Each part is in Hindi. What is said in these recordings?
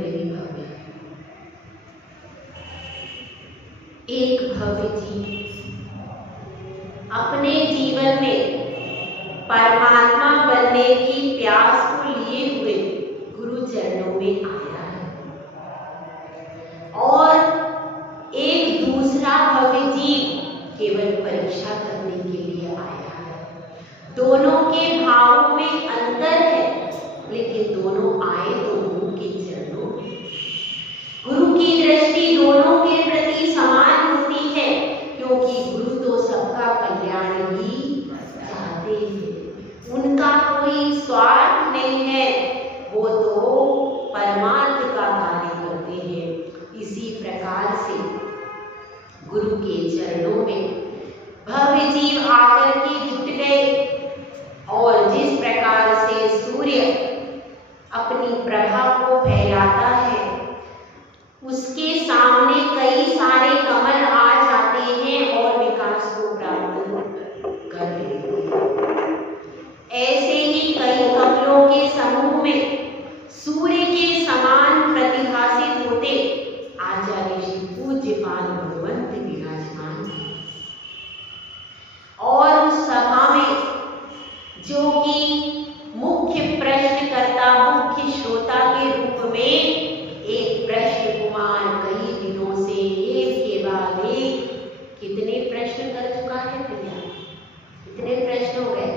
देवी भव्य है। एक भव्य जीव अपने जीवन में परमात्मा बनने की प्यास को लिए हुए गुरु चरणों में आया है, और एक दूसरा भव्य जीव केवल परीक्षा करने के लिए आया है। दोनों के भावों में अंतर है, लेकिन दोनों आए तो गुरु के चरणों में। गुरु की दृष्टि दोनों के प्रति समान होती है, क्योंकि गुरु तो सबका कल्याण ही चाहते हैं। उनका कोई स्वार्थ नहीं है, वो तो परमार्थ का कार्य करते हैं। इसी प्रकार से गुरु के चरणों में भव्य जीव आकर के जुट गए, और जिस प्रकार से सूर्य अपनी प्रभा को फैलाता है, उसके सामने कई सारे कमल आ जाते हैं और विकास को प्राप्त कर लेते हैं। ऐसे ही कई कमलों के समूह में सूर्य के समान प्रतिभासित होते आचार्य श्री पूज्यपाद भगवंत विराजमान हैं। और उस सभा में जो कि मुख्य प्रश्नकर्ता, मुख्य श्रोता के रूप में एक प्रश्न कुमार कई दिनों से एक के बाद एक कितने प्रश्न कर चुका है भैया? कितने प्रश्न हो गए?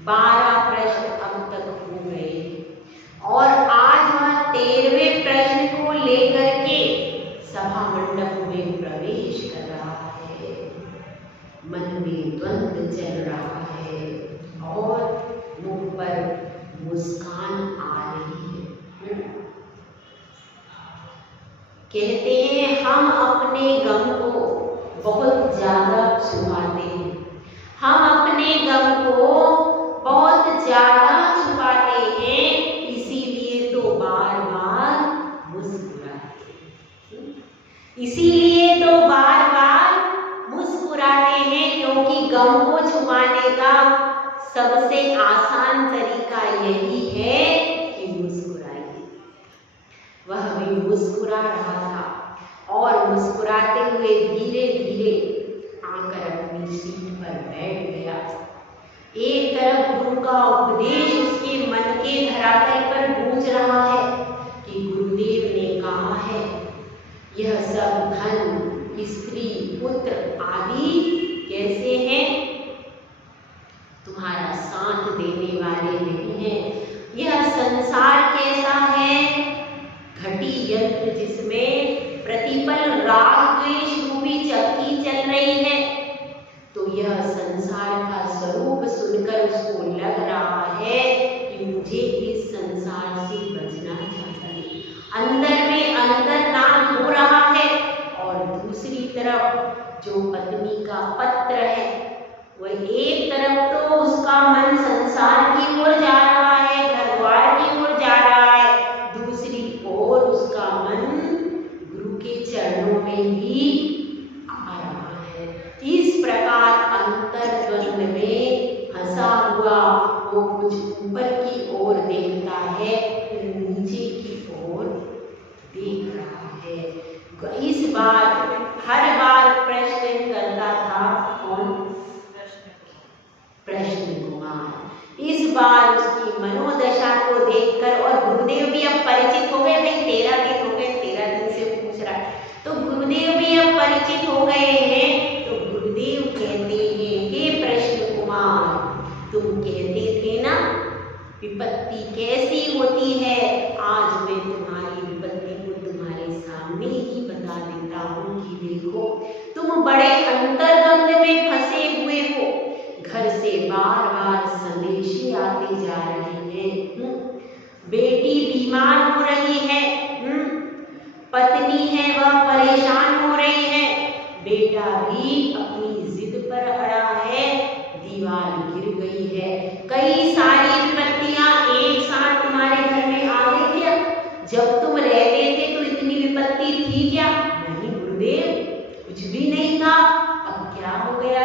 12 प्रश्न अब तक हो गए, और आज वह 13वें प्रश्न को लेकर के सभा मंडप में प्रवेश कर रहा है। मन में द्वंद्व चल रहा है और मुख पर मुस्कान आ रही है। कहते हैं हम अपने गम को बहुत ज्यादा छुपाते हैं, हम अपने गम को बहुत ज्यादा छुपाते हैं, इसीलिए तो बार बार मुस्कुराते हैं। इसीलिए तो बार बार मुस्कुराते हैं, क्योंकि गम को छुपाने का सबसे आसान तरीका यही है कि मुस्कुराइए। वह भी मुस्कुरा रहा था, और मुस्कुराते हुए धीरे धीरे आकर अपनी सीट पर बैठ गया। एक तरफ गुरु का उपदेश उसके मन के धरातल पर गूंज रहा है कि गुरुदेव ने कहा है, यह सब धन, स्त्री, पुत्र आदि कैसे हैं? तुम्हारा साथ देने वाले नहीं हैं। यह संसार कैसा है? घटी यंत्र जिसमें प्रतिपल राग द्वेष रूपी चक्की चल रही है। तो यह संसार का स्वरूप सुनकर उसको लग रहा है कि मुझे इस संसार से बचना चाहिए। अंदर में अंतर्नाद हो रहा है, और दूसरी तरफ जो पत्नी का पत्र है, वह एक तरफ तो उसका मन संसार की ओर जा रहा है, घर द्वार की ओर जा रहा है, दूसरी ओर उसका मन गुरु के चरणों में ही आ रहा है। इस प्रकार अंतर्द्वंद में फंसा हुआ वो कुछ ऊपर की ओर देखता है, नीचे की ओर देख रहा है। इस बार हर बार प्रश्न करता था कौन? प्रश्न कुमार। इस बार उसकी मनोदशा को देखकर, और गुरुदेव भी अब परिचित हो गए, भाई 13 दिन हो गए, 13 दिन से पूछ रहा है, तो गुरुदेव भी अब परिचित हो गए हैं। तो गुरुदेव कहते हैं, हे प्रश्न कुमार, तुम कहते थे ना विपत्ति कैसी होती है, आज मैं तुम्हारी विपत्ति को तुम्हारे सामने ही बता देता हूँ कि देखो, तुम बड़े अंतर्द्वंद में फंसे हुए हो। घर से बार बार संदेशे आते जा रहे हैं। बेटी बीमार हो रही है, पत्नी है वह परेशान हो रही है, बेटा भी अपनी जिद पर अड़ा है, दीवार गिर गई है। कई सारी विपत्तियां एक साथ तुम्हारे घर में आ गई क्या? जब तुम रहते थे तो इतनी विपत्ति थी क्या? नहीं गुरुदेव, कुछ भी नहीं था। अब क्या हो गया?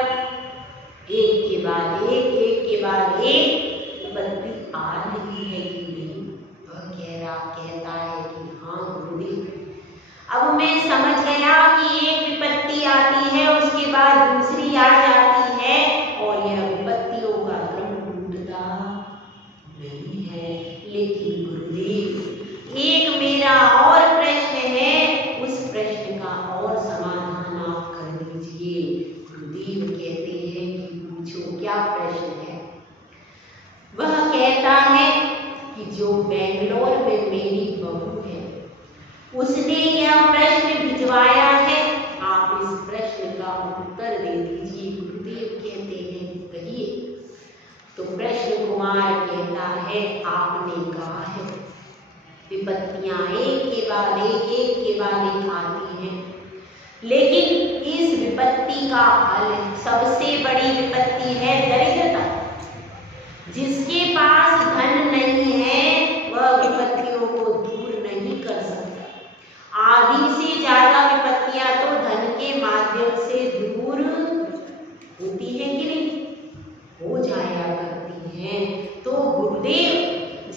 एक के बाद एक विपत्ति आ रही है कि नहीं? वह कहता है कि लेकिन गुरुदेव एक मेरा और प्रश्न है, उस प्रश्न का और समाधान आप कर दीजिए। गुरुदेव कहते हैं कि पूछो क्या प्रश्न है। वह कहता है कि जो बेंगलोर में मेरी बहू है उसने यह प्रश्न भिजवाया है, आप इस प्रश्न का उत्तर दे दीजिए। गुरुदेव कहते हैं कहिए। तो कृष्ण कुमार कहता है आपने कहा है विपत्तियां एक के बाद एक आती हैं, लेकिन इस विपत्ति का हल सबसे बड़ी विपत्ति है दरिद्रता। जिसके पास धन नहीं है वह विपत्तियों को दूर नहीं कर सकता। आधी से ज्यादा विपत्तियां तो धन के माध्यम से दूर होती है कि नहीं, हो जाया करती हैं। तो गुरुदेव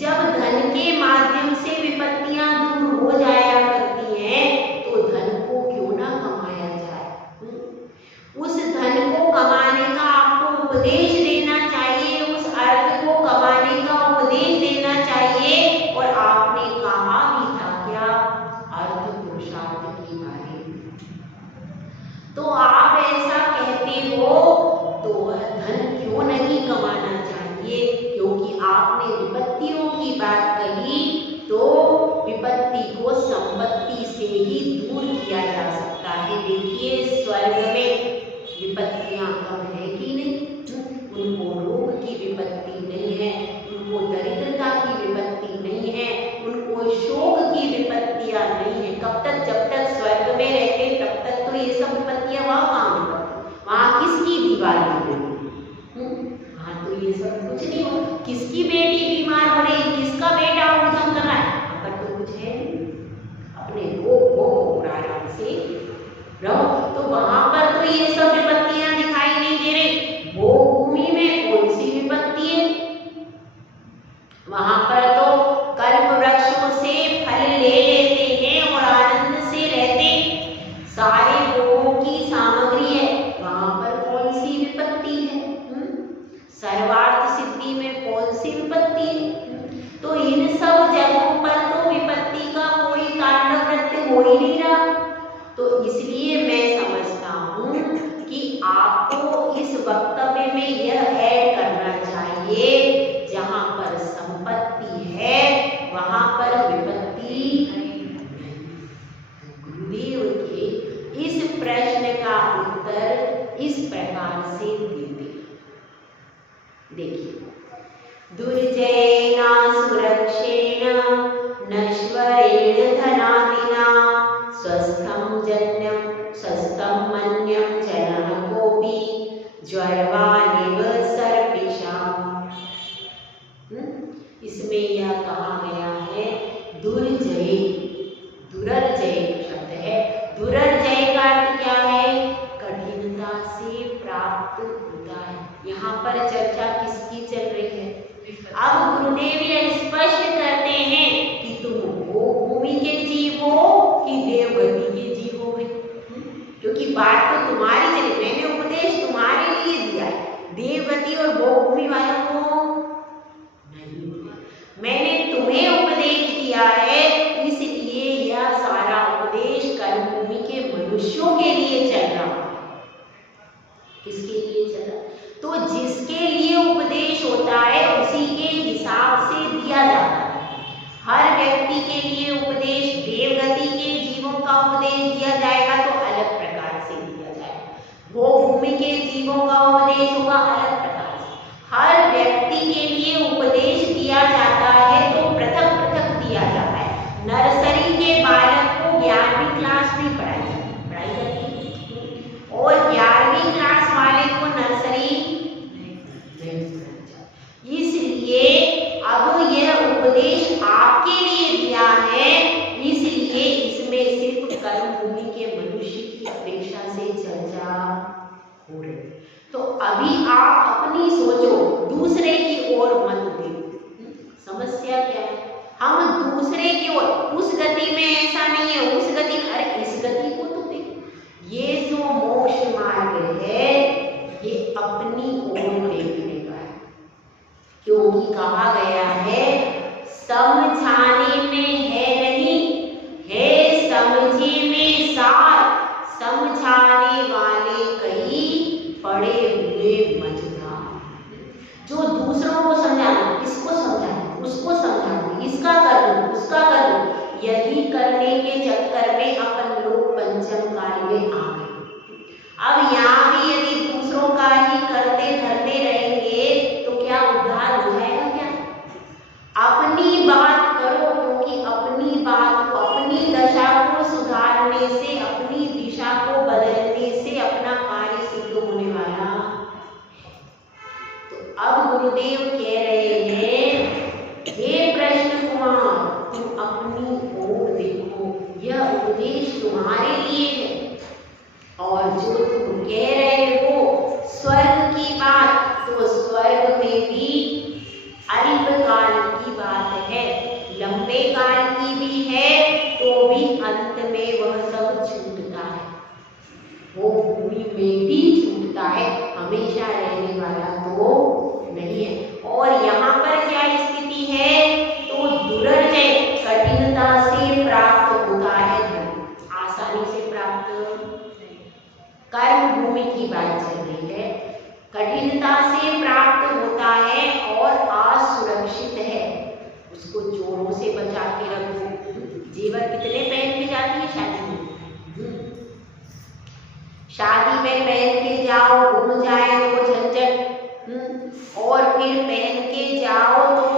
जब धन के माध्यम से विपत्तियां दूर हो जाया करती हैं तो धन को क्यों ना कमाया जाए। उस धन को कमाने का आपको उपदेश देना चाहिए, उस अर्थ को कमाने का उपदेश देना चाहिए। और आपने कहा भी था क्या, अर्थ पुरुषार्थ के बारे में। तो आप ऐसा कहते हो तो धन क्यों नहीं कमाना चाहिए, क्योंकि आपने विपत्तियों की बात कही तो विपत्ति को संपत्ति से ही दूर किया जा सकता है। देखिए स्वर्ग में विपत्तियां कम है कि नहीं, उनको रोग की विपत्ति नहीं है, उनको दरिद्रता की विपत्ति नहीं है, उनको शोक की विपत्तियां नहीं है। कब तक, जब तक स्वर्ग में रहते तब तक तो ये सब विपत्तियां वहां काम करती, वहां किसकी दिवाली नहीं, हाँ तो ये सब कुछ नहीं हो। किसकी बेटी बीमार हो रही, किसका बेटा उधम कर रहा है, वहां पर तो कुछ है नहीं। अपने भोग आराम से रहो। तो वहां पर तो ये सब विपत्तियां दिखाई नहीं दे रही। भोग भूमि में कौन सी विपत्ति है, वहां पर तो कल्प वृक्षों से फल ले लेते हैं और आनंद से रहते, सारे भोगों की सामग्री है, वहां पर कौन सी विपत्ति है। सर्वार्थ सिद्धि में कौन सी विपत्ति है। तो इन सब जगहों पर तो विपत्ति का कोई तांडव नृत्य हो ही नहीं रहा। तो इसलिए मैं समझता हूं कि आपको इस वक्तव्य में यह ऐड करना चाहिए, जहां पर संपत्ति है वहां पर विपत्ति नहीं। गुरुदेव के इस प्रश्न का उत्तर इस प्रकार से देते। देखिए, दुर्जयेना सुरक्षेण नश्वरेण धनादिना स्वस्थं जन्यं स्वस्थं मन्यं जनः कोपि ज्वरवानिव सर्पिषाम्। इसमें यह कहा गया है दुर्जय, दुरर्जय शब्द है। दुरर्जय का अर्थ क्या है, कठिनता से प्राप्त होता है। यहाँ पर चर्चा किसकी चल रही है। अब गुरुदेव यह स्पष्ट करते हैं कि तुम भोग भूमि के जीव हो कि देवगति के जीव हो। क्योंकि बात तो तुम्हारी चली, मैंने उपदेश तुम्हारे लिए दिया है, देवगति और भोग भूमि वालों को नहीं दिया। मैंने तुम्हें उपदेश दिया है, इसलिए यह सारा उपदेश कर्म भूमि के मनुष्यों के लिए चल रहा है। किसके लिए चल रहा है, तो जिसके लिए उपदेश होता है उसी के हिसाब से दिया जाता है। हर व्यक्ति के लिए उपदेश, देवगति के जीवों का उपदेश दिया जाएगा तो अलग प्रकार से दिया जाएगा, भोग भूमि के जीवों का उपदेश होगा अलग प्रकार से। हर व्यक्ति के लिए उपदेश दिया जाता है तो पृथक पृथक दिया जाता है। नर्सरी के बालक को 11वीं क्लास में पढ़ाई जाती है और 11वीं क्लास वाले को नर्सरी नहीं पढ़ाई जाती। इसलिए अब यह उपदेश आपके लिए दिया है, इसलिए इसमें सिर्फ कर्म भूमि के मनुष्य की अपेक्षा से चर्चा हो रही। तो अभी आप अपनी सोचो, दूसरे की ओर मत देखो। समस्या क्या है, हम दूसरे की ओर, उस गति में ऐसा नहीं है, उस गति में, अरे इस गति को तो देखो। ये जो मोक्ष मार्ग है ये अपनी ओर देखने का है, क्योंकि कहा गया है यही करने के चक्कर में अपन लोग पंचम काल में आ गए। अब यहाँ भी यदि दूसरों का ही करते धरते रहेंगे तो क्या उद्धार हो जाएगा क्या? अपनी बात करो, क्योंकि अपनी बात को, अपनी दशा को सुधारने से, अपनी दिशा को बदलने से अपना कार्य सिद्ध होने वाला। तो अब गुरुदेव कह रहे हैं, हे प्रश्न कुमार, तुम अपनी ओर देखो, यह उपदेश तुम्हारे लिए है। और जो तुम कह रहे हो स्वर्ग की बात, तो स्वर्ग में भी अल्पकाल की बात है, लंबे काल की भी है, तो भी अंत में वह सब छूटता है। वो भूमि में भी छूटता है, हमेशा रहने वाला तो नहीं है। और यहाँ पर क्या स्थिति है? तो दुर्जय कठिनता से प्राप्त होता है धन, आसानी से प्राप्त। कर्म भूमि की बात चल रही है, कठिनता से प्राप्त होता है और असुरक्षित है। उसको चोरों से बचा के रखो। जेवर कितने पहन के जाती है शादी में? शादी में पहन के जाओ, घूम जाए तो झंझट, और फिर पहन के जाओ तो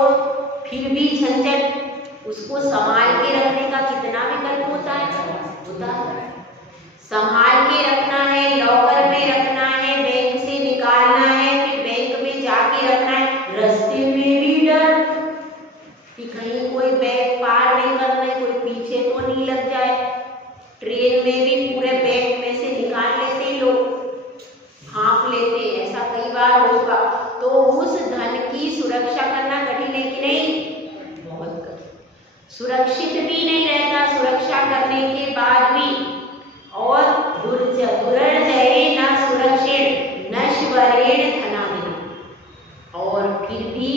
फिर भी झंझट। उसको संभाल के रखने का कितना विकल्प होता है? संभाल के रखना है, लॉकर में रखना है, बैंक से निकालना है, फिर बैंक में जाके रखना है। रास्ते में भी डर कि कहीं कोई बैग पार नहीं करना है, कोई पीछे तो नहीं लग जाए। ट्रेन में भी पूरे बैग में से निकाल लेते लोग, हाँक लेते, ऐसा कई बार हो चुका। तो उस धन की सुरक्षा करना कठिन है कि नहीं? बहुत कठिन। सुरक्षित भी नहीं रहता सुरक्षा करने के बाद भी। और दुर्जय न सुरक्षित नश्वरेण धनादि, और फिर भी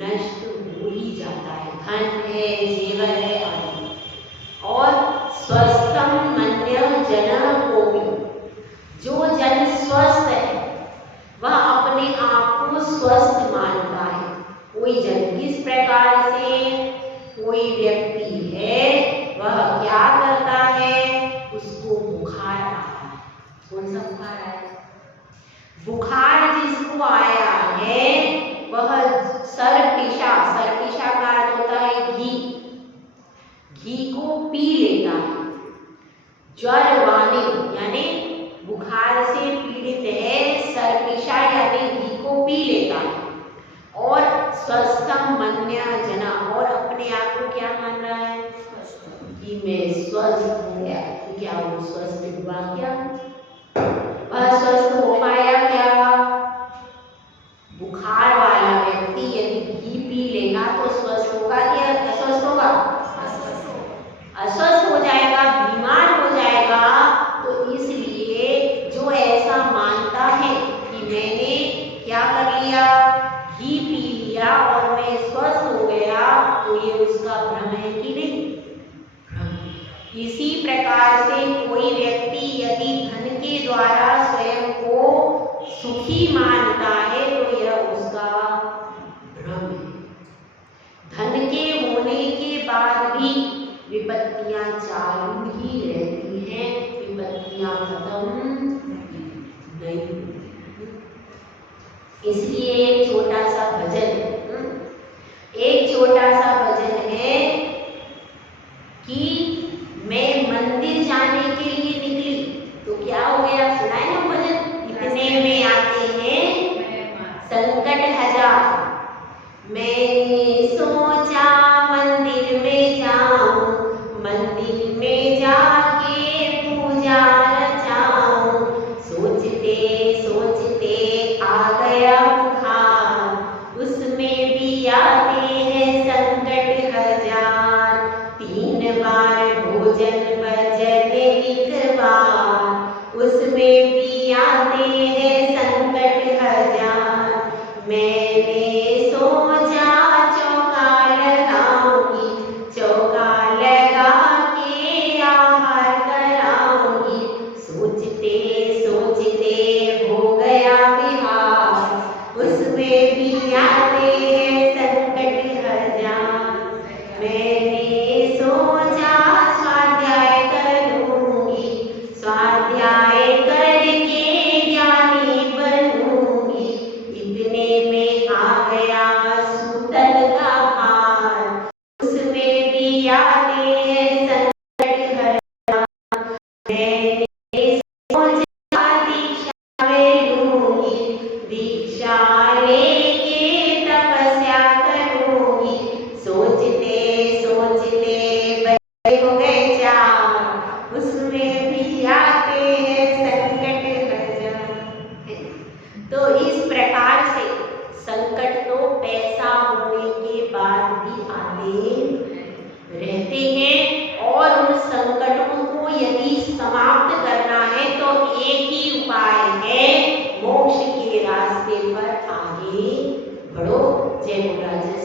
नष्ट हो ही जाता है। धन है, जेवर है आदि। और स्वस्थम मन्यः जनः कोपि, जो जन स्वस्थ है वह अपने आप को स्वस्थ मानता है। कोई जन किस प्रकार से? कोई व्यक्ति है वह क्या करता है? उसको बुखार आया। कौन सा बुखार आया? बुखार जिसको आया है वह सरपिशा, सरपिशा का अर्थ होता है घी, घी को पी लेता है। ज्वर वाले यानी बुखार से पीड़ित है, सरपिशा यानी घी को पी लेता है। और स्वस्थम मन्यः जना, और अपने आप को क्या मान रहा है? कि मैं स्वस्थ हो गया। क्या वो स्वस्थ हुआ क्या? वह स्वस्थ हो पाया क्या? बुखार वाला व्यक्ति यदि घी पी लेगा तो स्वस्थ होगा या अस्वस्थ होगा? अस्वस्थ हो जाएगा, बीमार हो जाएगा। तो इसलिए जो ऐसा मानता है कि मैंने क्या कर लिया, घी पी लिया और मैं स्वस्थ हो गया, तो ये उसका भ्रम है कि नहीं? इसी प्रकार से कोई व्यक्ति यदि धन के द्वारा स्वयं को सुखी मानता है तो यह उसका भ्रम है। धन के होने के बाद भी विपत्तियां चालू ही रहती हैं, विपत्तियां खत्म नहीं। इसलिए एक छोटा सा भजन है कि मैं मंदिर जाने के लिए निकली, तो क्या हो गया? सुनाए ना भजन? इतने में आते हैं संकट हजार। मैंने सोचा मंदिर में जाऊं, मंदिर में जाके पूजा रचाऊं। सोचते सोचते आ गया बुखार, उसमें भी आते हैं संकट हजार। 3 बार भोजन बजने एक बार, उसमें भी आते हैं संकट हजार। मैंने सोचा चौका लगाऊंगी, चौका लगा के आहार कराऊंगी। सोचते सोचते हो गया बिहार, उसमें भी आते हैं संकट हजार। मैंने सोचा जयपुर राजस्थान।